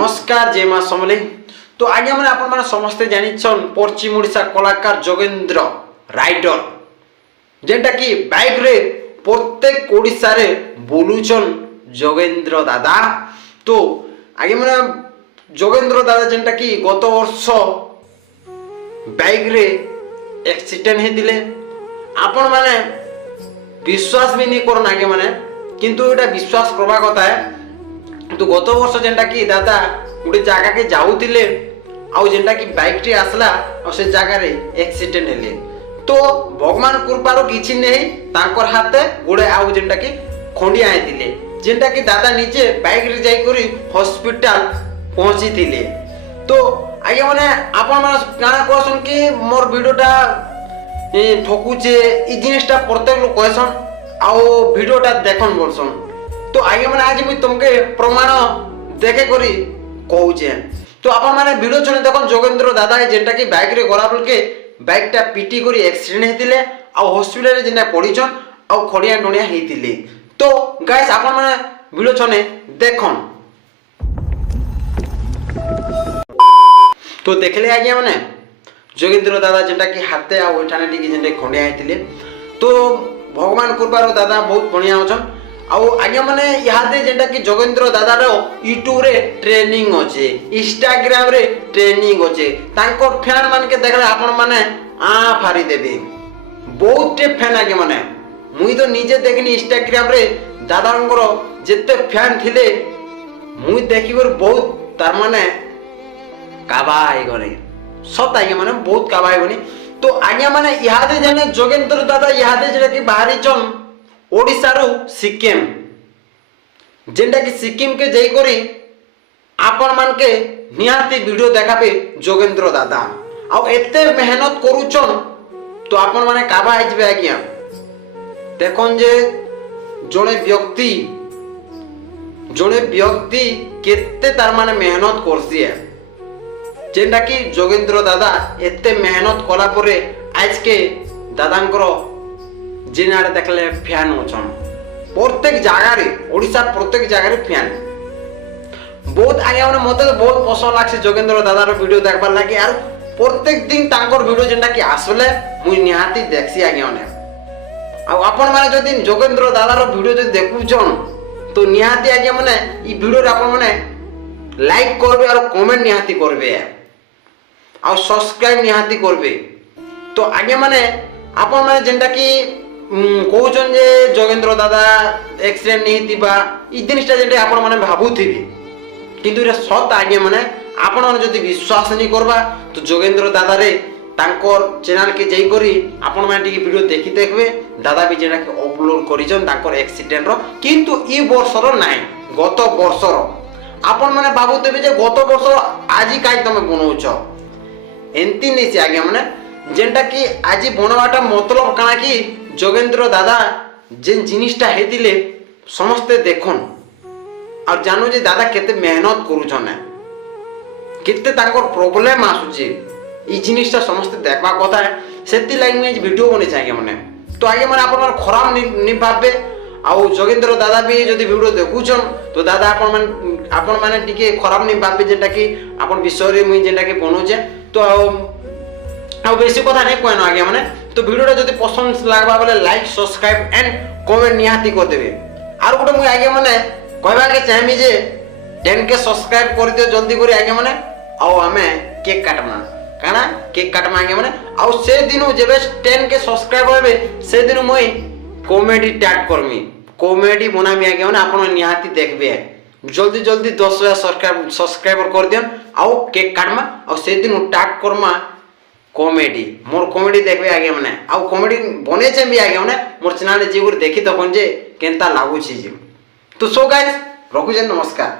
नमस्कार जय माँ समले। तो आगे मैंने आप समस्ते जानिछन पश्चिम ओडिशा कलाकार जोगेंद्र राइडर जेनटा कि बाइक रे प्रत्येक ओडिशा रे बोलुचन जोगेंद्र दादा। तो आगे मैंने जोगेंद्र दादा जेनटा कि गत वर्ष बाइक रे एक्सीडेंट हेतिले आपण माने विश्वास भी नहीं करन आगे माने किंतु एटा विश्वास करबा कथा है। तो गत वर्ष जेनटा कि दादा गोटे जगह के जाऊतिले आउ जेनटा कि बाइक टी आसला और से जगह रे एक्सीडेंट हेले। तो भगवान कृपारो किछि नहीं तांकर हाथे गोड़े आउ जेनटा कि खंडिया आइतिले जेनटा कि दादा नीचे बाइक रे जाई करी हॉस्पिटल पहुंची थिले। तो आगे माने आपन माने काना कहसन कि मोर वीडियोटा ठकुचे ई जिनिसटा प्रत्येक लोग कहसन आउ वीडियोटा देखन बोलसन। तो आगे मैंने आज मुझे तुमके प्रमाण देखे करी कहूचे। तो आप मैंने वीडियो चले देखो जोगेंद्र दादा जेनटा कि बाइक रे गला बेल के बाइकटा पिटी करी एक्सीडेंट हेतिले आ हॉस्पिटल रे जेना पड़ीछन आ खड़िया डणिया हेतिले। तो गाइस आप मैंने वीडियो चले देखन। तो देखले आगे मैंने जोगेंद्र दादा जेनटा कि हाथे आ ओठाने टिके जेनटा खंडिया हेतिले। तो भगवान कृपारो दादा बहुत बढ़िया होछन। आउ आगे माने इहादे जेनटा कि जोगेंद्र दादार यूट्यूब रे ट्रेनिंग अच्छे इंस्टाग्राम रे ट्रेनिंग अच्छे तांको फैन मान के देखले आपण माने आ फारी देबे बहुत फैन आगे माने मुई तो निजे देखनी इंस्टाग्राम रे दादांकर जेते फैन थिले मुई देखि कर बहुत तार माने काबाई गने सत आगे माने बहुत काबाई गनी। तो आगे माने इहादे जाने जोगेंद्र दादा इहादे जेटा कि बाहरी चन ओडिशा रो सिक्किम जेनटा कि सिक्किम के जाई करी आपण मान के निहाती वीडियो देखाबे जोगेंद्र दादा आ एते मेहनत करूचन। तो आपण माने काबा आइजबे आज्ञा देखन जे जणे व्यक्ति केते तार माने मेहनत करसी है जेनटा कि जोगेंद्र दादा एते मेहनत कला परे आज के दादांकर जिनारे देखले फैन होछन प्रत्येक जगह रे ओडिसा प्रत्येक जगह रे फैन बहुत आगे माने मते तो बहुत पसंद लागसे जोगेंद्र दादा रो वीडियो देखबार लागि यार प्रत्येक दिन तांकर वीडियो जेंटा कि आसले मुई निहाती देखसी आगे माने। आ आपण माने जदि जोगेंद्र दादा रो वीडियो जदि देखुछन तो निहाती आगे माने ई वीडियो रे आपण माने लाइक करबे और कमेंट निहाती करबे आ सब्सक्राइब निहाती करबे। तो आगे माने आपण माने जेंटा कि कहउछन जे जोगेंद्र दादा एक्सीडेंट नहीं थिबा ई जिनिसटा जेंटा आपण माने भाबुथिबे किंतु रे सत आगे माने आपण माने जदि विश्वास नहीं करबा तो जोगेंद्र दादा रे तांकर चैनल के जाई करी आपण माने टिके वीडियो देखि देखबे दादा भी जेना के अपलोड करिछन तांकर एक्सीडेंट रो किंतु ई वर्षर नाही गत वर्षर आपण माने भाबुथिबे जे गत वर्ष आजि काई तमे बनौछ एंती नहीं से आगे माने जेंटा कि आज बनवाटा मतलब काना कि जोगेंद्र दादा जेन जिनिसटा हेतिले समस्ते देखन और जानो जे दादा केते मेहनत करूछन केते तांकर प्रॉब्लम आसुचे ई जिनिसटा समस्ते देखबा कथा है सेति लाइन में वीडियो बने चाहिए माने। तो आगे माने आपण खराब नि भाबे आ जोगेंद्र दादा भी जदी वीडियो देखुछन तो दादा आपण माने टिके खराब नि भाबे जेंटा कि आपण विषय रे मुई जेंटा कि बनोजे। तो आ बेसी कथा नहीं कहनो आगे माने। तो वीडियोटा जदि पसंद लागबा बोले लाइक सब्सक्राइब एंड कमेंट निहाती कर देबे। आर गोटे मुई आगे माने कहबा के चाहमी जे 10 के सब्सक्राइब कर दियो जल्दी करी आगे माने आउ हमें केक काटमा काना केक काटमा आगे माने आउ से दिन जेबे 10 के सब्सक्राइब होबे से दिन मुई कॉमेडी स्टार्ट करमी कॉमेडी बनामी आगे माने आपण निहाती देखबे जल्दी जल्दी 10,000 सब्सक्राइबर कर दियन आउ केक काटमा आउ से दिन स्टार्ट करमा कॉमेडी मोर कॉमेडी देखबे आगे माने आउ कॉमेडी बने छे भी आगे माने मोर चैनल जे गुर देखि त कोन जे केनता लागु छी जे। तो सो गाइस रखु जे नमस्कार।